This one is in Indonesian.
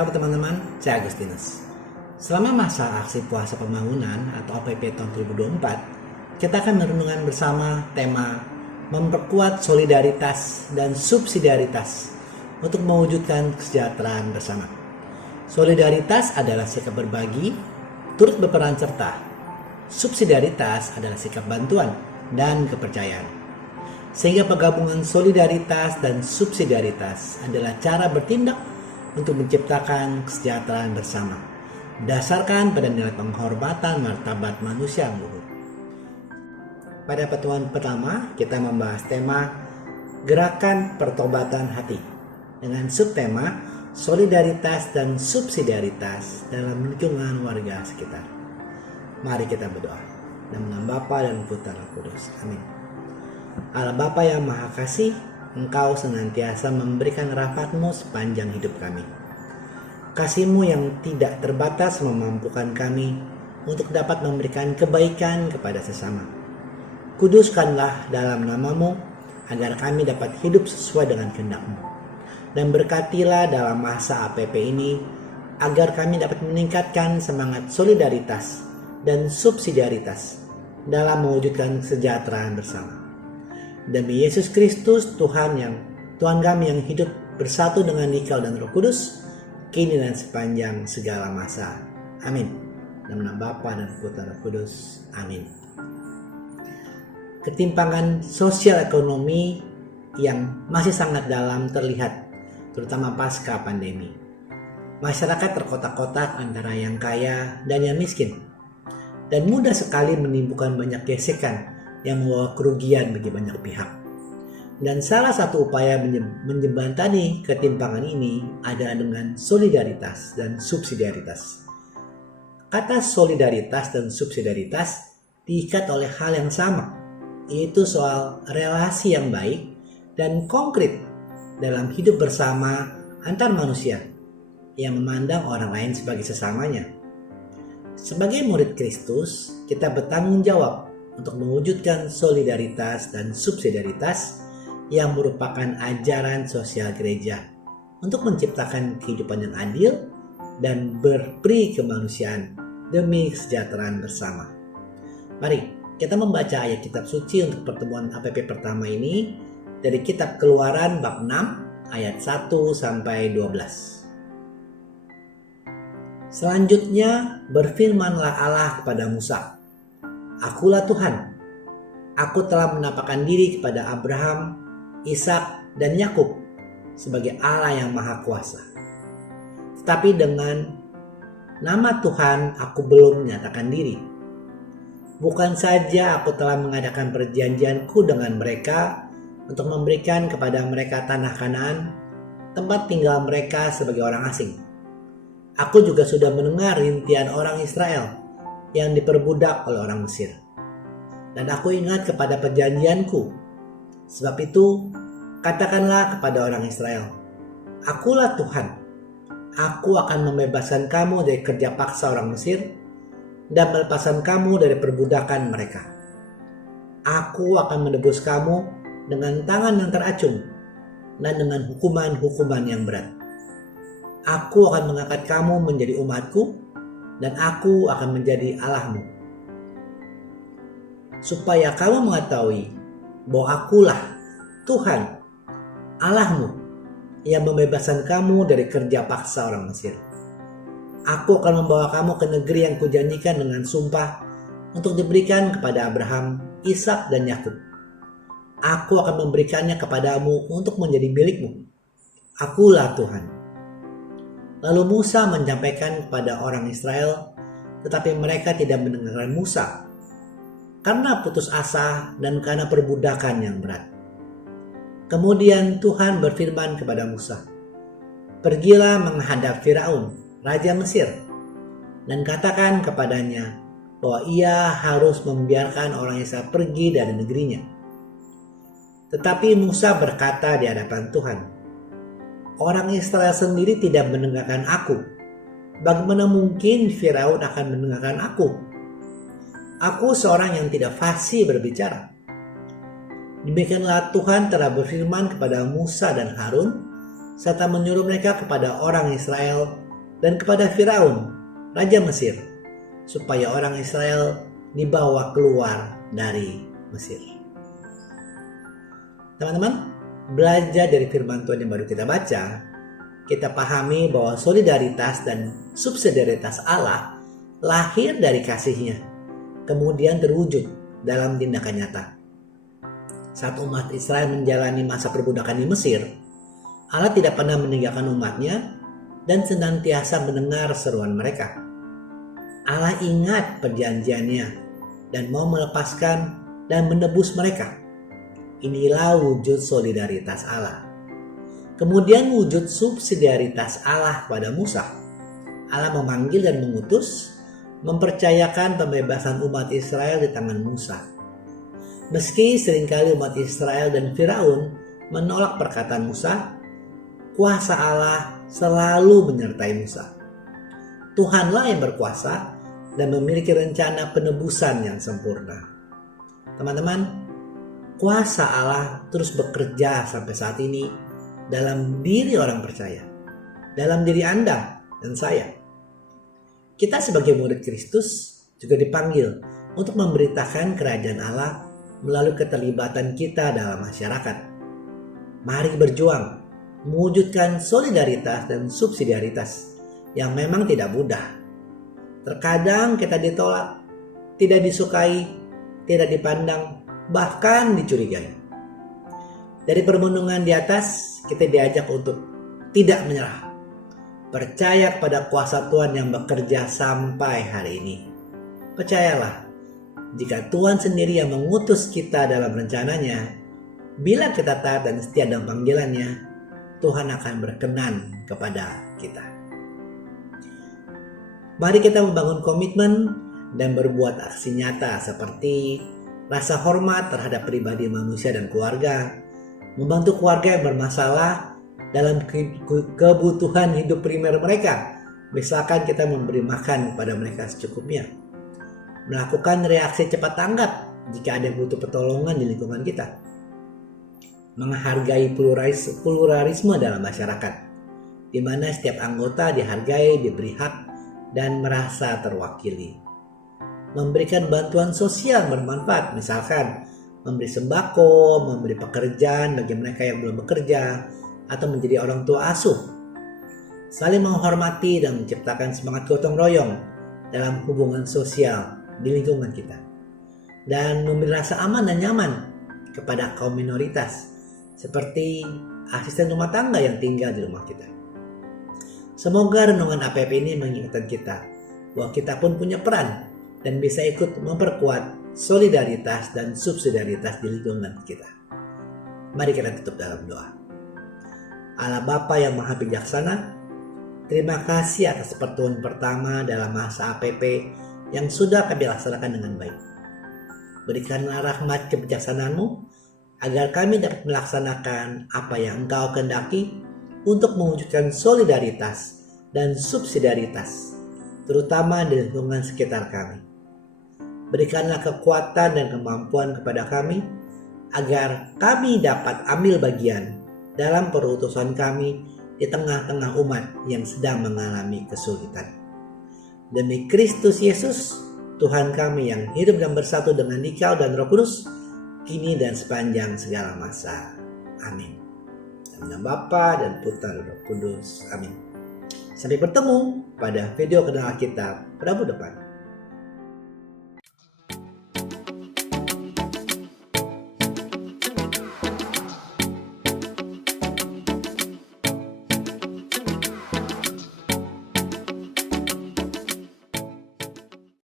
Shalom teman-teman, saya Agustinus. Selama masa aksi puasa pembangunan atau APP tahun 2024, kita akan merenungkan bersama tema memperkuat solidaritas dan subsidiaritas untuk mewujudkan kesejahteraan bersama. Solidaritas adalah sikap berbagi, turut berperan serta. Subsidiaritas adalah sikap bantuan dan kepercayaan. Sehingga penggabungan solidaritas dan subsidiaritas adalah cara bertindak untuk menciptakan kesejahteraan bersama, berdasarkan pada nilai penghormatan martabat manusia yang luhur. Pada pertemuan pertama, kita membahas tema gerakan pertobatan hati dengan subtema solidaritas dan subsidiaritas dalam lingkungan warga sekitar. Mari kita berdoa. Dalam nama Bapa dan Putra dan Roh Kudus. Amin. Allah Bapa yang Maha Kasih, Engkau senantiasa memberikan rahmat-Mu sepanjang hidup kami. Kasih-Mu yang tidak terbatas memampukan kami untuk dapat memberikan kebaikan kepada sesama. Kuduskanlah dalam nama-Mu agar kami dapat hidup sesuai dengan kehendak-Mu. Dan berkatilah dalam masa APP ini agar kami dapat meningkatkan semangat solidaritas dan subsidiaritas dalam mewujudkan kesejahteraan bersama. Demi Yesus Kristus Tuhan kami yang hidup bersatu dengan Dikau dan Roh Kudus, kini dan sepanjang segala masa. Amin. Dalam nama Bapa dan Putra dan Roh Kudus. Amin. Ketimpangan sosial ekonomi yang masih sangat dalam terlihat, terutama pasca pandemi. Masyarakat terkotak-kotak antara yang kaya dan yang miskin, dan mudah sekali menimbulkan banyak gesekan yang membawa kerugian bagi banyak pihak. Dan salah satu upaya menjembatani ketimpangan ini adalah dengan solidaritas dan subsidiaritas. Kata solidaritas dan subsidiaritas diikat oleh hal yang sama, yaitu soal relasi yang baik dan konkret dalam hidup bersama antar manusia yang memandang orang lain sebagai sesamanya. Sebagai murid Kristus, kita bertanggung jawab untuk mewujudkan solidaritas dan subsidiaritas yang merupakan ajaran sosial gereja untuk menciptakan kehidupan yang adil dan berperi kemanusiaan demi kesejahteraan bersama. Mari kita membaca ayat kitab suci untuk pertemuan APP pertama ini dari kitab Keluaran bab 6 ayat 1 sampai 12. Selanjutnya berfirmanlah Allah kepada Musa, "Akulah Tuhan, aku telah menampakkan diri kepada Abraham, Ishak, dan Yakub sebagai Allah yang Maha Kuasa. Tetapi dengan nama Tuhan aku belum menyatakan diri. Bukan saja aku telah mengadakan perjanjianku dengan mereka untuk memberikan kepada mereka tanah Kanaan, tempat tinggal mereka sebagai orang asing. Aku juga sudah mendengar rintihan orang Israel yang diperbudak oleh orang Mesir. Dan aku ingat kepada perjanjianku. Sebab itu, katakanlah kepada orang Israel, Akulah Tuhan. Aku akan membebaskan kamu dari kerja paksa orang Mesir dan melepaskan kamu dari perbudakan mereka. Aku akan menebus kamu dengan tangan yang teracung dan dengan hukuman-hukuman yang berat. Aku akan mengangkat kamu menjadi umatku dan aku akan menjadi Allahmu. Supaya kamu mengetahui bahwa akulah Tuhan Allahmu yang membebaskan kamu dari kerja paksa orang Mesir. Aku akan membawa kamu ke negeri yang kujanjikan dengan sumpah untuk diberikan kepada Abraham, Ishak, dan Yakub. Aku akan memberikannya kepadamu untuk menjadi milikmu. Akulah Tuhan." Lalu Musa menyampaikan kepada orang Israel, tetapi mereka tidak mendengarkan Musa karena putus asa dan karena perbudakan yang berat. Kemudian Tuhan berfirman kepada Musa, "Pergilah menghadap Firaun, raja Mesir, dan katakan kepadanya bahwa ia harus membiarkan orang Israel pergi dari negerinya." Tetapi Musa berkata di hadapan Tuhan, "Orang Israel sendiri tidak mendengarkan aku. Bagaimana mungkin Firaun akan mendengarkan aku? Aku seorang yang tidak fasih berbicara." Demikianlah Tuhan telah berfirman kepada Musa dan Harun, serta menyuruh mereka kepada orang Israel dan kepada Firaun, Raja Mesir, supaya orang Israel dibawa keluar dari Mesir. Teman-teman, belajar dari firman Tuhan yang baru kita baca, kita pahami bahwa solidaritas dan subsidiaritas Allah lahir dari kasih-Nya, kemudian terwujud dalam tindakan nyata. Saat umat Israel menjalani masa perbudakan di Mesir, Allah tidak pernah meninggalkan umatnya dan senantiasa mendengar seruan mereka. Allah ingat perjanjiannya dan mau melepaskan dan menebus mereka. Inilah wujud solidaritas Allah. Kemudian wujud subsidiaritas Allah pada Musa. Allah memanggil dan mengutus, mempercayakan pembebasan umat Israel di tangan Musa. Meski seringkali umat Israel dan Firaun menolak perkataan Musa, kuasa Allah selalu menyertai Musa. Tuhanlah yang berkuasa dan memiliki rencana penebusan yang sempurna. Teman-teman, kuasa Allah terus bekerja sampai saat ini dalam diri orang percaya, dalam diri Anda dan saya. Kita sebagai murid Kristus juga dipanggil untuk memberitakan kerajaan Allah melalui keterlibatan kita dalam masyarakat. Mari berjuang mewujudkan solidaritas dan subsidiaritas yang memang tidak mudah. Terkadang kita ditolak, tidak disukai, tidak dipandang, bahkan dicurigai. Dari permenungan di atas, kita diajak untuk tidak menyerah. Percaya kepada kuasa Tuhan yang bekerja sampai hari ini. Percayalah, jika Tuhan sendiri yang mengutus kita dalam rencananya, bila kita taat dan setia dalam panggilannya, Tuhan akan berkenan kepada kita. Mari kita membangun komitmen dan berbuat aksi nyata seperti rasa hormat terhadap pribadi manusia dan keluarga, membantu keluarga yang bermasalah dalam kebutuhan hidup primer mereka. Misalkan kita memberi makan kepada mereka secukupnya. Melakukan reaksi cepat tanggap jika ada yang butuh pertolongan di lingkungan kita. Menghargai pluralisme dalam masyarakat, di mana setiap anggota dihargai, diberi hak, dan merasa terwakili. Memberikan bantuan sosial bermanfaat, misalkan memberi sembako, memberi pekerjaan bagi mereka yang belum bekerja, atau menjadi orang tua asuh. Saling menghormati dan menciptakan semangat gotong royong dalam hubungan sosial di lingkungan kita. Dan memberi rasa aman dan nyaman kepada kaum minoritas, seperti asisten rumah tangga yang tinggal di rumah kita. Semoga renungan APP ini mengingatkan kita bahwa kita pun punya peran dan bisa ikut memperkuat solidaritas dan subsidiaritas di lingkungan kita. Mari kita tutup dalam doa. Allah Bapa yang Maha Bijaksana, terima kasih atas pertemuan pertama dalam masa APP yang sudah kami laksanakan dengan baik. Berikanlah rahmat kebijaksanaan-Mu agar kami dapat melaksanakan apa yang Engkau kehendaki untuk mewujudkan solidaritas dan subsidiaritas, terutama di lingkungan sekitar kami. Berikanlah kekuatan dan kemampuan kepada kami agar kami dapat ambil bagian dalam perutusan kami di tengah-tengah umat yang sedang mengalami kesulitan. Demi Kristus Yesus, Tuhan kami yang hidup dan bersatu dengan Dikau dan Roh Kudus, kini dan sepanjang segala masa. Amin. Dalam nama Bapa dan Putra dan Roh Kudus. Amin. Sampai bertemu pada video kedua kita Rabu depan.